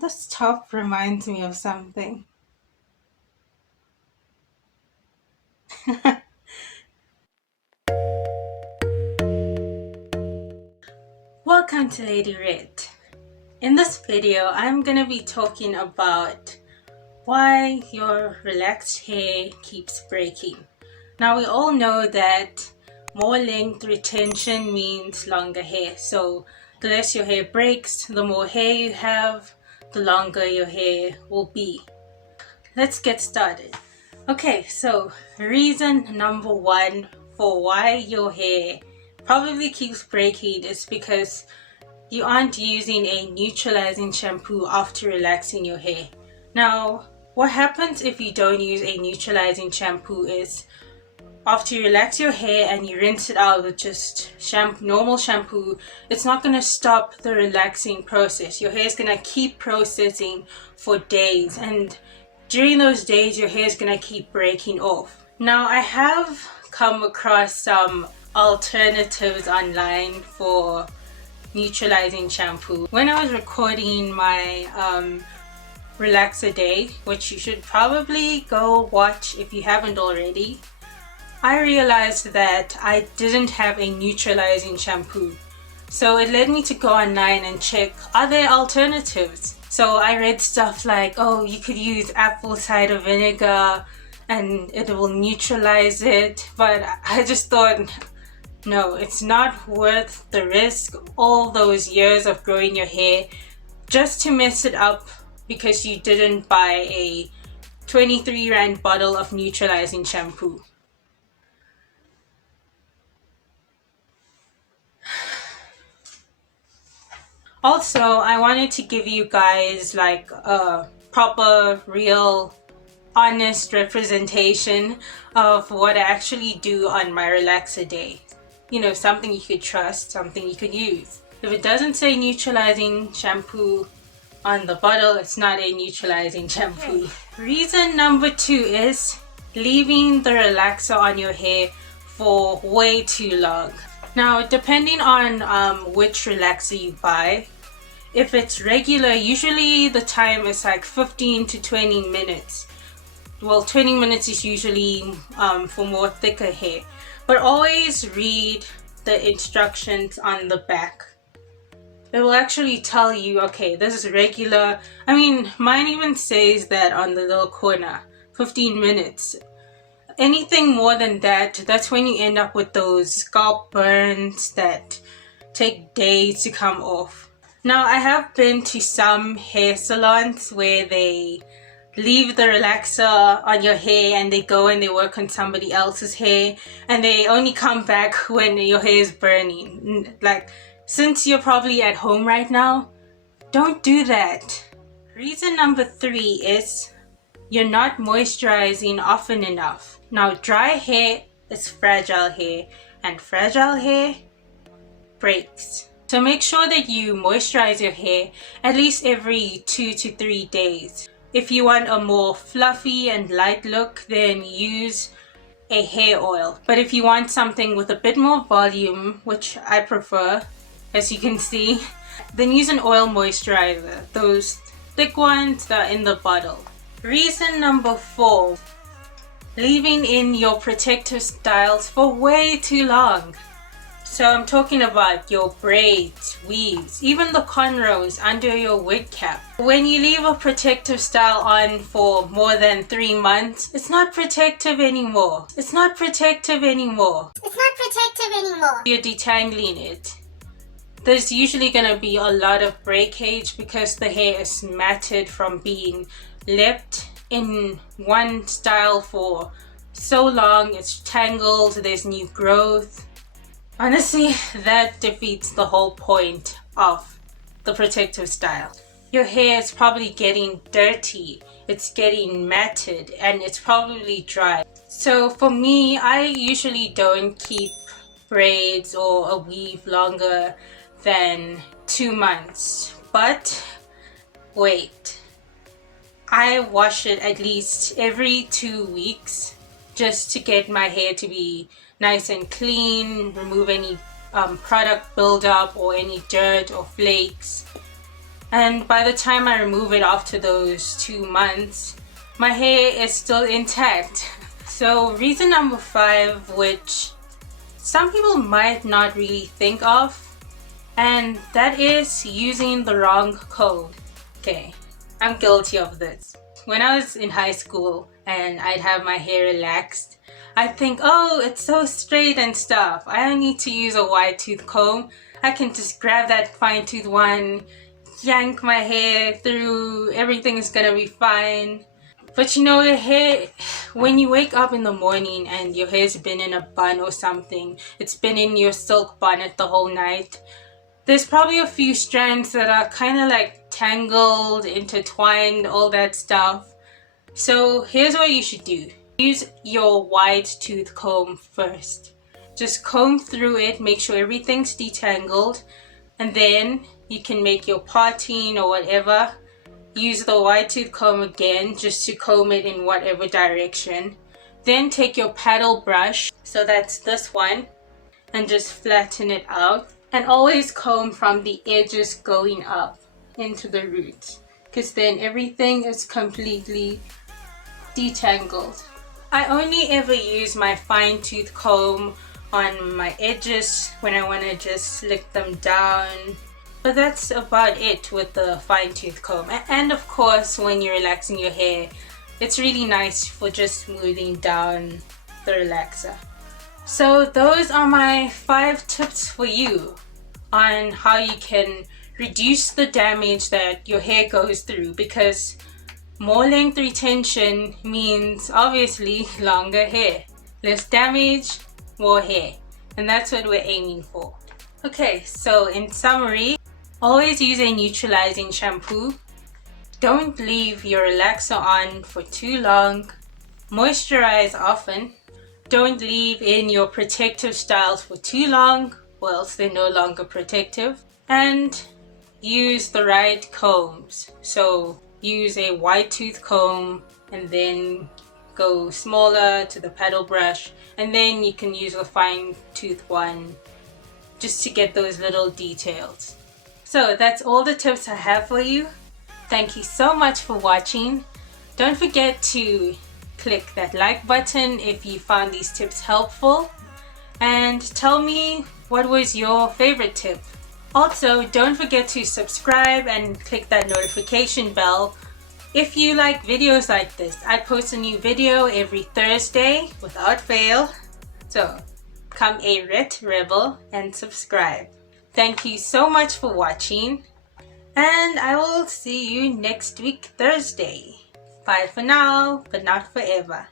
this top reminds me of something. Welcome to Lady Rette. In this video, I'm gonna be talking about why your relaxed hair keeps breaking. Now we all know that more length retention means longer hair. So the less your hair breaks, the more hair you have, the longer your hair will be. Let's get started. Okay, so reason number one for why your hair probably keeps breaking is because you aren't using a neutralizing shampoo after relaxing your hair. Now, what happens if you don't use a neutralizing shampoo is after you relax your hair and you rinse it out with just normal shampoo, it's not going to stop the relaxing process. Your hair is going to keep processing for days, and during those days your hair is going to keep breaking off. Now, I have come across some alternatives online for neutralizing shampoo. When I was recording my relaxer day, which you should probably go watch if you haven't already, I realized that I didn't have a neutralizing shampoo. So it led me to go online and check, are there alternatives? So I read stuff like, oh, you could use apple cider vinegar and it will neutralize it. But I just thought, no, it's not worth the risk, all those years of growing your hair just to mess it up because you didn't buy a 23 Rand bottle of neutralizing shampoo. Also, I wanted to give you guys like a proper, real, honest representation of what I actually do on my relaxer day. You know, something you could trust, something you could use. If it doesn't say neutralizing shampoo on the bottle, it's not a neutralizing shampoo. Reason number two is leaving the relaxer on your hair for way too long. Now, depending on which relaxer you buy, if it's regular, usually the time is like 15 to 20 minutes. Well, 20 minutes is usually for more thicker hair. But always read the instructions on the back. It will actually tell you, okay, this is regular. I mean, mine even says that on the little corner, 15 minutes. Anything more than that, that's when you end up with those scalp burns that take days to come off. Now, I have been to some hair salons where they leave the relaxer on your hair and they go and they work on somebody else's hair and they only come back when your hair is burning. Like, since you're probably at home right now, don't do that. Reason number three is you're not moisturizing often enough. Now, dry hair is fragile hair, and fragile hair breaks. So make sure that you moisturize your hair at least every 2 to 3 days. If you want a more fluffy and light look, then use a hair oil. But if you want something with a bit more volume, which I prefer, as you can see, then use an oil moisturizer, those thick ones that are in the bottle. Reason number four, leaving in your protective styles for way too long. So I'm talking about your braids, weaves, even the cornrows under your wig cap. When you leave a protective style on for more than 3 months, it's not protective anymore. It's not protective anymore. It's not protective anymore. You're detangling it. There's usually going to be a lot of breakage because the hair is matted from being left in one style for so long. It's tangled, there's new growth. Honestly, that defeats the whole point of the protective style. Your hair is probably getting dirty, it's getting matted, and it's probably dry. So for me, I usually don't keep braids or a weave longer than 2 months. But wait, I wash it at least every 2 weeks just to get my hair to be nice and clean, remove any product buildup or any dirt or flakes. And by the time I remove it after those 2 months, my hair is still intact. So reason number 5, which some people might not really think of, and that is using the wrong comb. Okay, I'm guilty of this. When I was in high school and I'd have my hair relaxed, I'd think, oh, it's so straight and stuff. I don't need to use a wide tooth comb. I can just grab that fine tooth one, yank my hair through, everything is gonna be fine. But you know, your hair, when you wake up in the morning and your hair's been in a bun or something, it's been in your silk bonnet the whole night, there's probably a few strands that are kind of like tangled, intertwined, all that stuff. So here's what you should do. Use your wide tooth comb first. Just comb through it, make sure everything's detangled, and then you can make your parting or whatever. Use the wide tooth comb again just to comb it in whatever direction. Then take your paddle brush, so that's this one, and just flatten it out. And always comb from the edges going up into the roots, because then everything is completely detangled. I only ever use my fine tooth comb on my edges when I want to just slick them down. But that's about it with the fine tooth comb. And of course, when you're relaxing your hair, it's really nice for just smoothing down the relaxer. So those are my 5 tips for you on how you can reduce the damage that your hair goes through, because more length retention means obviously longer hair. Less damage, more hair. And that's what we're aiming for. Okay, so in summary, always use a neutralizing shampoo. Don't leave your relaxer on for too long. Moisturize often. Don't leave in your protective styles for too long, or else they're no longer protective. And use the right combs. So use a wide tooth comb and then go smaller to the paddle brush, and then you can use a fine tooth one just to get those little details. So that's all the tips I have for you. Thank you so much for watching. Don't forget to click that like button if you found these tips helpful, and tell me what was your favorite tip. Also, don't forget to subscribe and click that notification bell if you like videos like this. I post a new video every Thursday without fail. So become a Rette rebel and subscribe. Thank you so much for watching, and I will see you next week Thursday. Bye for now, but not forever.